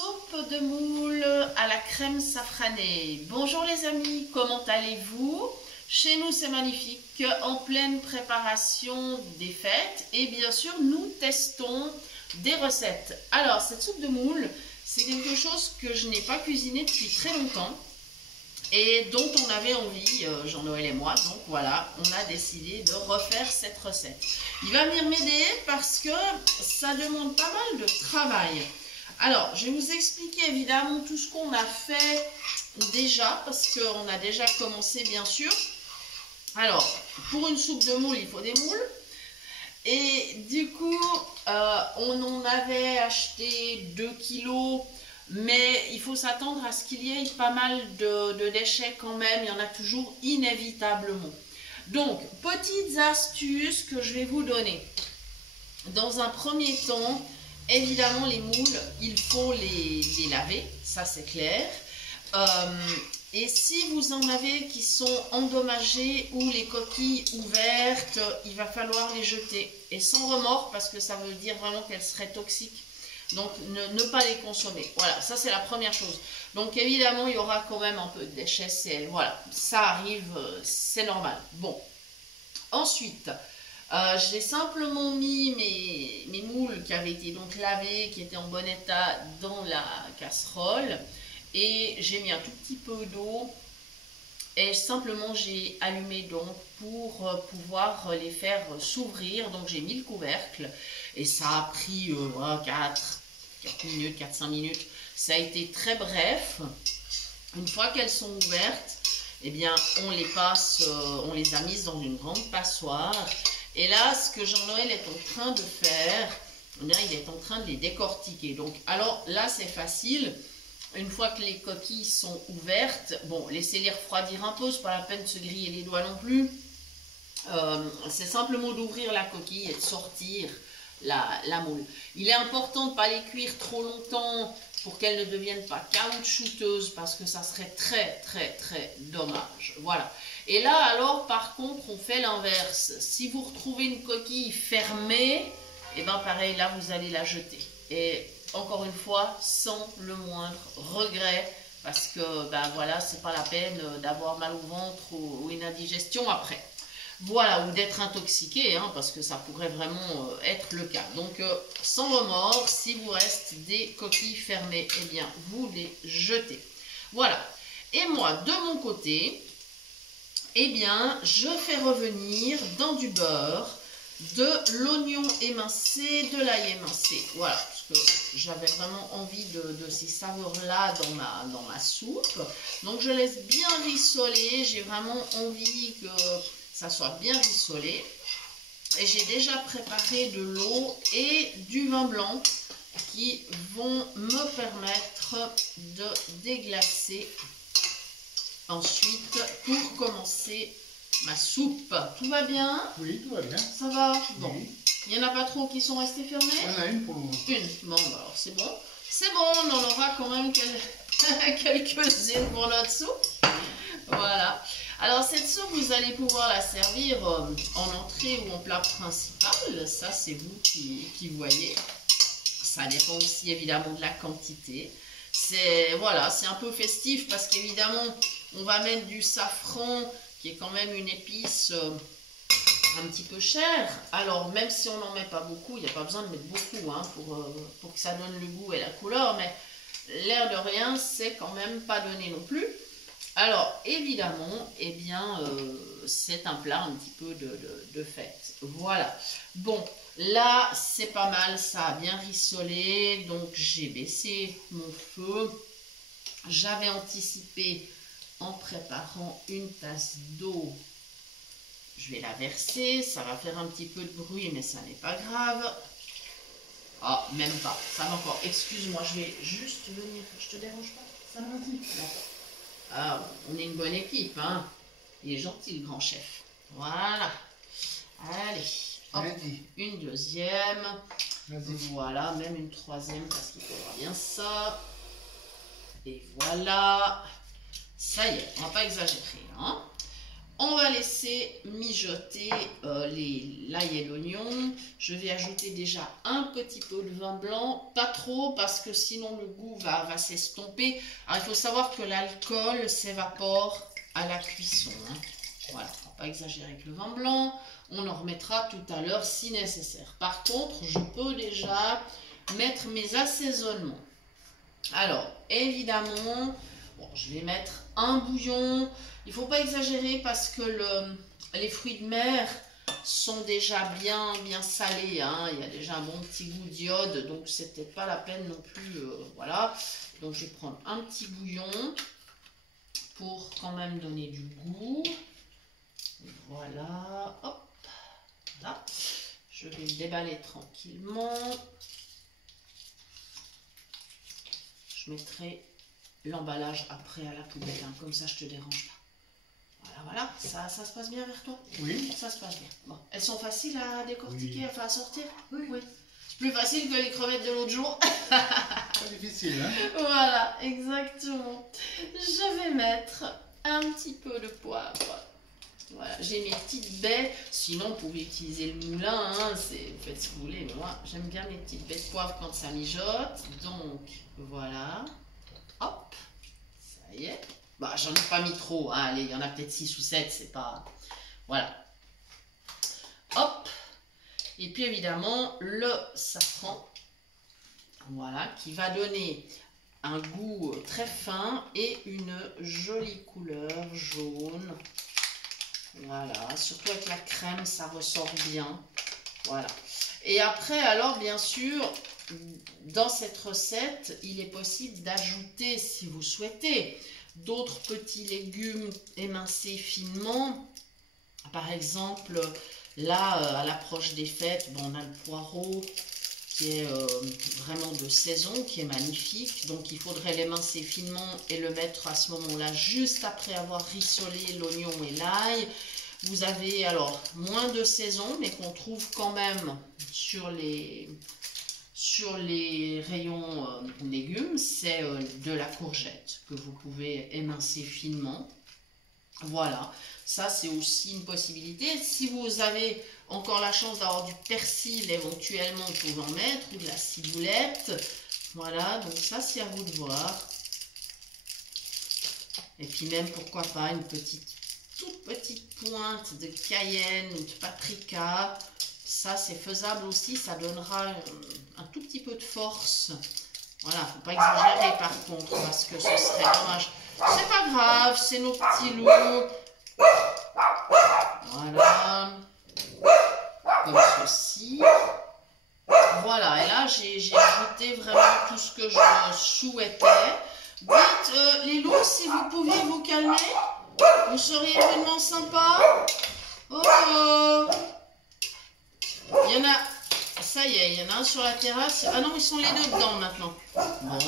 Soupe de moule à la crème safranée. Bonjour les amis, comment allez-vous? Chez nous c'est magnifique, en pleine préparation des fêtes et bien sûr nous testons des recettes. Alors cette soupe de moule, c'est quelque chose que je n'ai pas cuisiné depuis très longtemps et dont on avait envie, Jean-Noël et moi, donc voilà, on a décidé de refaire cette recette. Il va venir m'aider parce que ça demande pas mal de travail. Alors, je vais vous expliquer évidemment tout ce qu'on a fait déjà, parce qu'on a déjà commencé bien sûr. Alors, pour une soupe de moule, il faut des moules. Et du coup, on en avait acheté 2 kilos, mais il faut s'attendre à ce qu'il y ait pas mal de déchets quand même, il y en a toujours inévitablement. Donc, petites astuces que je vais vous donner. Dans un premier temps, évidemment, les moules, il faut les laver, ça c'est clair. Et si vous en avez qui sont endommagés ou les coquilles ouvertes, il va falloir les jeter. Et sans remords, parce que ça veut dire vraiment qu'elles seraient toxiques. Donc, ne pas les consommer. Voilà, ça c'est la première chose. Donc, évidemment, il y aura quand même un peu de déchets. Voilà, ça arrive, c'est normal. Bon, ensuite... j'ai simplement mis mes moules qui avaient été donc lavés, qui étaient en bon état dans la casserole et j'ai mis un tout petit peu d'eau et simplement j'ai allumé donc pour pouvoir les faire s'ouvrir. Donc j'ai mis le couvercle et ça a pris 4 minutes, 4-5 minutes. Ça a été très bref. Une fois qu'elles sont ouvertes, eh bien on les a mises dans une grande passoire. Et là, ce que Jean-Noël est en train de faire, il est en train de les décortiquer. Donc, alors là, c'est facile. Une fois que les coquilles sont ouvertes, bon, laissez-les refroidir un peu, c'est pas la peine de se griller les doigts non plus. C'est simplement d'ouvrir la coquille et de sortir la moule. Il est important de ne pas les cuire trop longtemps pour qu'elles ne deviennent pas caoutchouteuses parce que ça serait très dommage. Voilà. Et là alors par contre on fait l'inverse. Si vous retrouvez une coquille fermée, et bien pareil là vous allez la jeter. Et encore une fois sans le moindre regret parce que ben voilà c'est pas la peine d'avoir mal au ventre ou une indigestion après. Voilà, ou d'être intoxiqué, hein, parce que ça pourrait vraiment être le cas. Donc, sans remords, si vous reste des coquilles fermées, eh bien, vous les jetez. Voilà. Et moi, de mon côté, eh bien, je fais revenir dans du beurre de l'oignon émincé, de l'ail émincé. Voilà, parce que j'avais vraiment envie de ces saveurs-là dans ma soupe. Donc, je laisse bien rissoler. J'ai vraiment envie que ça soit bien rissolé. Et j'ai déjà préparé de l'eau et du vin blanc qui vont me permettre de déglacer ensuite pour commencer ma soupe. Tout va bien? Oui, tout va bien. Ça va? Bon. Oui. Il n'y en a pas trop qui sont restés fermés? Il y en a une pour le moment. Une. Bon, alors c'est bon. C'est bon, on en aura quand même quelques-unes pour notre soupe. Voilà. Alors cette soupe, vous allez pouvoir la servir en entrée ou en plat principal. Ça, c'est vous qui voyez. Ça dépend aussi évidemment de la quantité. Voilà, c'est un peu festif parce qu'évidemment, on va mettre du safran qui est quand même une épice un petit peu chère. Alors même si on n'en met pas beaucoup, il n'y a pas besoin de mettre beaucoup hein, pour que ça donne le goût et la couleur. Mais l'air de rien, c'est quand même pas donné non plus. Alors, évidemment, eh bien, c'est un plat un petit peu de fête. Voilà. Bon, là, c'est pas mal, ça a bien rissolé. Donc, j'ai baissé mon feu. J'avais anticipé en préparant une tasse d'eau. Je vais la verser. Ça va faire un petit peu de bruit, mais ça n'est pas grave. Ah, même pas. Ça va encore. Excuse-moi, je vais juste venir. Je te dérange pas? Ça me dit? Ah, on est une bonne équipe, hein. Il est gentil, le grand chef. Voilà. Allez, hop, une deuxième. Voilà, même une troisième parce qu'il faudra bien ça. Et voilà. Ça y est, on va pas exagérer, hein. On va laisser mijoter l'ail et l'oignon. Je vais ajouter déjà un petit peu de vin blanc, pas trop parce que sinon le goût va s'estomper. Alors il faut savoir que l'alcool s'évapore à la cuisson. Hein. Voilà, il ne faut pas exagérer avec le vin blanc. On en remettra tout à l'heure si nécessaire. Par contre, je peux déjà mettre mes assaisonnements. Alors, évidemment, bon, je vais mettre un bouillon. Il ne faut pas exagérer parce que les fruits de mer sont déjà bien salés. Hein. Il y a déjà un bon petit goût d'iode, donc c'est peut-être pas la peine non plus. Voilà. Donc je vais prendre un petit bouillon pour quand même donner du goût. Voilà. Hop. Voilà. Je vais le déballer tranquillement. Je mettrai l'emballage après à la poubelle. Hein. Comme ça, je te dérange pas. Voilà, ça se passe bien vers toi? Oui. Ça se passe bien. Bon. Elles sont faciles à décortiquer, Oui. enfin à sortir? Oui. C'est plus facile que les crevettes de l'autre jour. Pas difficile, hein? Voilà, exactement. Je vais mettre un petit peu de poivre. Voilà, j'ai mes petites baies. Sinon, vous pouvez utiliser le moulin. Hein, vous faites ce que vous voulez. Mais moi, j'aime bien mes petites baies de poivre quand ça mijote. Donc, voilà. Hop. Ça y est. Bah, j'en ai pas mis trop, hein. Allez, il y en a peut-être 6 ou 7, c'est pas... Voilà. Hop. Et puis évidemment, le safran. Voilà, qui va donner un goût très fin et une jolie couleur jaune. Voilà, surtout avec la crème, ça ressort bien. Voilà. Et après, alors, bien sûr, dans cette recette, il est possible d'ajouter, si vous souhaitez, d'autres petits légumes émincés finement. Par exemple, là, à l'approche des fêtes, bon, on a le poireau qui est vraiment de saison, qui est magnifique. Donc, il faudrait l'émincer finement et le mettre à ce moment-là, juste après avoir rissolé l'oignon et l'ail. Vous avez alors moins de saison, mais qu'on trouve quand même sur les rayons légumes, c'est de la courgette que vous pouvez émincer finement. Voilà, ça c'est aussi une possibilité. Si vous avez encore la chance d'avoir du persil, éventuellement vous pouvez en mettre, ou de la ciboulette. Voilà, donc ça c'est à vous de voir. Et puis même pourquoi pas une toute petite pointe de cayenne ou de paprika. Ça, c'est faisable aussi, ça donnera un tout petit peu de force. Voilà, faut pas exagérer par contre, parce que ce serait dommage. C'est pas grave, c'est nos petits loups. Voilà. Comme ceci. Voilà, et là, j'ai ajouté vraiment tout ce que je souhaitais. Dites, les loups, si vous pouviez vous calmer, vous seriez vraiment sympa. Oh, oh. Il y en a, ça y est, il y en a un sur la terrasse. Ah non, ils sont les deux dedans maintenant. Bon.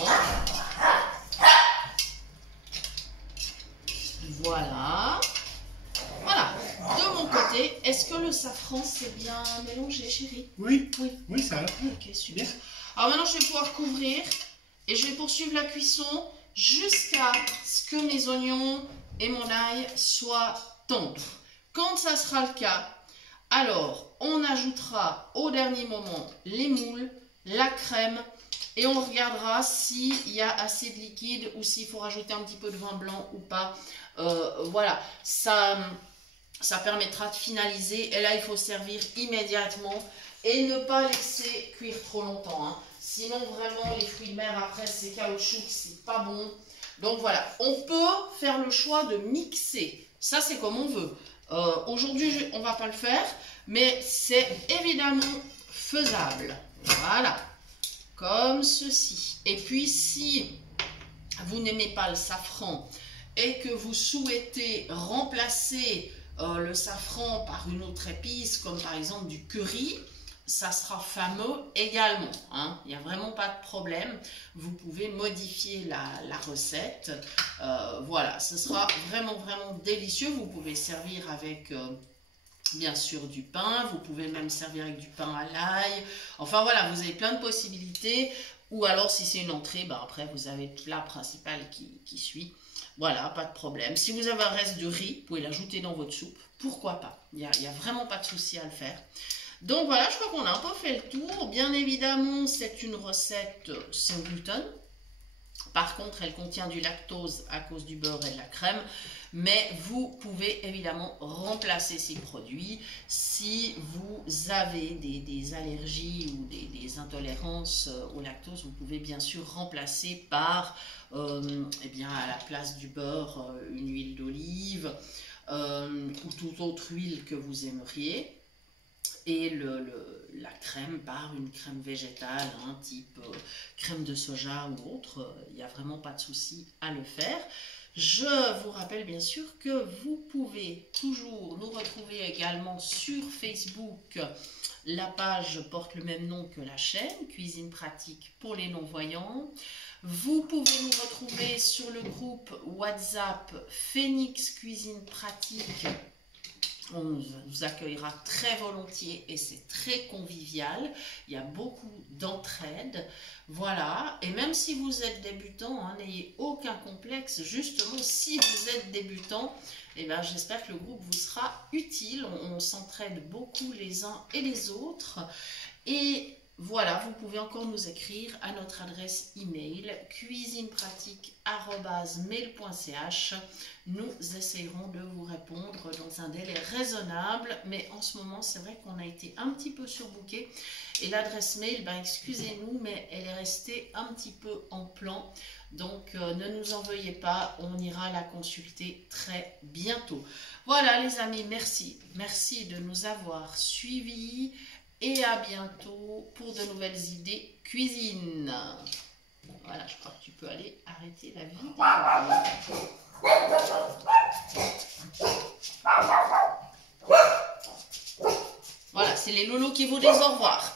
Voilà. Voilà. De mon côté, est-ce que le safran s'est bien mélangé, chérie? Oui. Oui, ça va. Ok, super. Alors maintenant, je vais pouvoir couvrir et je vais poursuivre la cuisson jusqu'à ce que mes oignons et mon ail soient tendres. Quand ça sera le cas, alors on ajoutera au dernier moment les moules, la crème et on regardera s'il y a assez de liquide ou s'il faut rajouter un petit peu de vin blanc ou pas. Voilà, ça permettra de finaliser et là il faut servir immédiatement et ne pas laisser cuire trop longtemps. Hein. Sinon vraiment les fruits de mer après c'est caoutchouc, c'est pas bon. Donc voilà, on peut faire le choix de mixer. Ça, c'est comme on veut. Aujourd'hui, on ne va pas le faire, mais c'est évidemment faisable. Voilà, comme ceci. Et puis, si vous n'aimez pas le safran et que vous souhaitez remplacer le safran par une autre épice, comme par exemple du curry, ça sera fameux également, hein. Il n'y a vraiment pas de problème. Vous pouvez modifier la recette. Voilà, ce sera vraiment délicieux. Vous pouvez servir avec bien sûr du pain. Vous pouvez même servir avec du pain à l'ail. Enfin voilà, vous avez plein de possibilités. Ou alors si c'est une entrée, ben, après vous avez le plat principal qui suit. Voilà, pas de problème. Si vous avez un reste de riz, vous pouvez l'ajouter dans votre soupe. Pourquoi pas? Il n'y a vraiment pas de souci à le faire. Donc voilà, je crois qu'on a un peu fait le tour. Bien évidemment, c'est une recette sans gluten. Par contre, elle contient du lactose à cause du beurre et de la crème. Mais vous pouvez évidemment remplacer ces produits si vous avez des allergies ou des intolérances au lactose. Vous pouvez bien sûr remplacer par, eh bien, à la place du beurre, une huile d'olive ou toute autre huile que vous aimeriez. Et la crème par une crème végétale, hein, type crème de soja ou autre. Il n'y a vraiment pas de souci à le faire. Je vous rappelle bien sûr que vous pouvez toujours nous retrouver également sur Facebook. La page porte le même nom que la chaîne, Cuisine Pratique pour les non-voyants. Vous pouvez nous retrouver sur le groupe WhatsApp Phoenix Cuisine Pratique. On nous accueillera très volontiers et c'est très convivial. Il y a beaucoup d'entraide. Voilà. Et même si vous êtes débutant, hein, n'ayez aucun complexe. Justement, si vous êtes débutant, eh ben, j'espère que le groupe vous sera utile. On s'entraide beaucoup les uns et les autres. Et voilà, vous pouvez encore nous écrire à notre adresse email cuisinepratique@mail.ch. Nous essayerons de vous répondre dans un délai raisonnable, mais en ce moment, c'est vrai qu'on a été un petit peu surbooké. Et l'adresse mail, ben, excusez-nous, mais elle est restée un petit peu en plan. Donc, ne nous en veuillez pas, on ira la consulter très bientôt. Voilà les amis, merci. Merci de nous avoir suivis. Et à bientôt pour de nouvelles idées cuisine. Voilà, je crois que tu peux aller arrêter la vidéo. Voilà, c'est les lolos qui vous disent au revoir.